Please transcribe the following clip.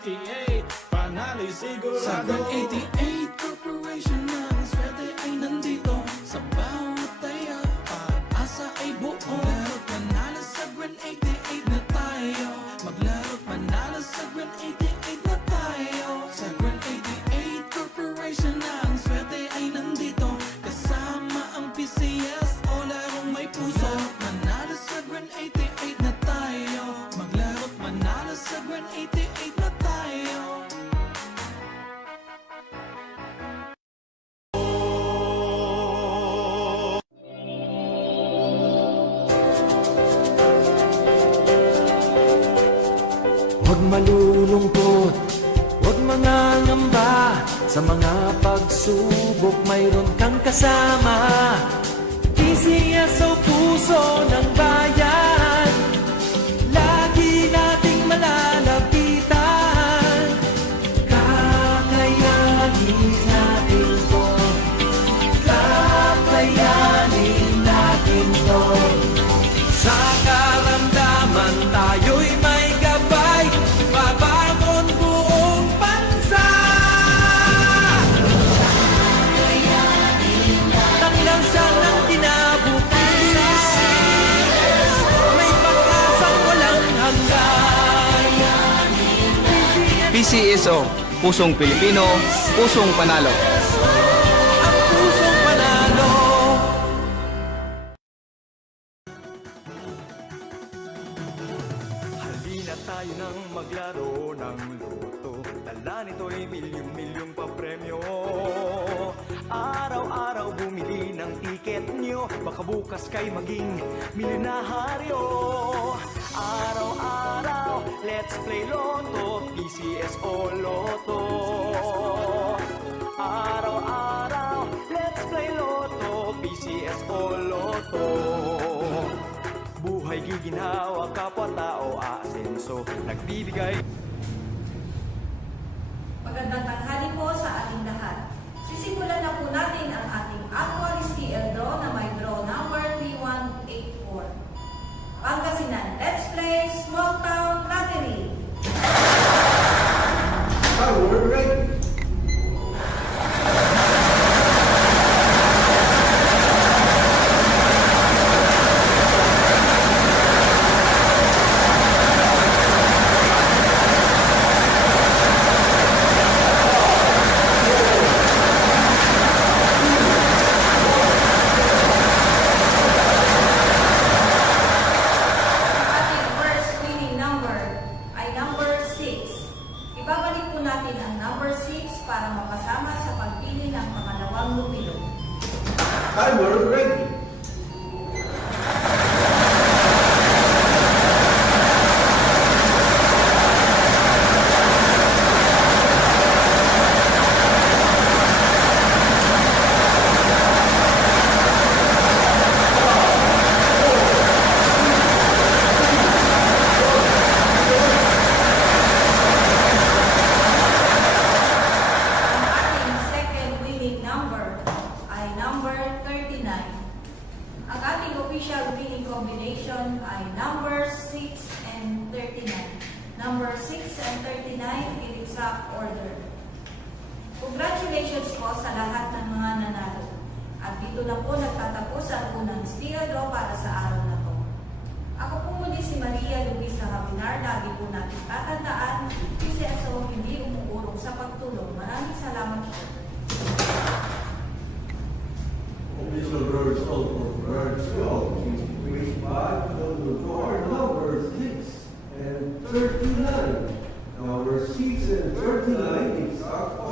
Panalo sigurado. Sa 188 Corporation ng swerte ay nandito. Sa bawat taya, pag-asa ay buo. Maglaro't manalo sa 188 na tayo. Maglaro't manalo sa 188 na tayo. Sa 188 Corporation ng swerte ay nandito. Kasama ang PCS o larong may puso. Manalo sa 188 na tayo. Maglaro't manalo sa 188 na tayo. Huwag malulungkot, huwag mangangamba. Sa mga pagsubok mayroon kang kasama. PCS o puso ng bayan, lagi nating malalapitan. Kakayanin natin to, kakayanin natin to. Sa karamdaman tayo'y may gabay, babangon buong bansa. Tanglansa ng kinabukasan, may pag-asang walang hanggan. PCSO, Pusong Pilipino, Pusong Panalo. Ang pusong panalo. Halina tayo nang maglaro ng loto. Dala nito'y milyong-milyong papremyo. Araw-araw bumili ng tiket nyo, baka bukas kay maging milyonaryo. Araw-araw, let's play Lotto, PCS o Lotto. Araw-araw, let's play Lotto, PCS o Lotto. Buhay giginhawa, kapwa-tao aasenso, nagbibigay. Magandang tanghali po sa ating lahat. Sisimulan na po natin ang ating annual STL draw na may draw number 3184. Pangasinan, let's play Small Town Lottery. Power ready. Ang ating first winning number ay number 6. Ibabalik po natin ang number 6 para makasama sa pagpili ng pangalawang numero. Power ready. Ang ating second winning number ay number 39. Ang ating official winning combination ay number 6 and 39. Number 6 and 39 in exact order. Congratulations po sa lahat ng mga nanalo. At dito na po nagtatapos ang unang steel draw para sa araw na to. Ako po muli si Maria Luisa Habinar. Lagi po natin tatandaan, PCSO hindi umuurong sa pagtulong. Maraming salamat po. Official birds over birds go. 25 number 4, number 6 and 39. Number 6 and 39 exact order.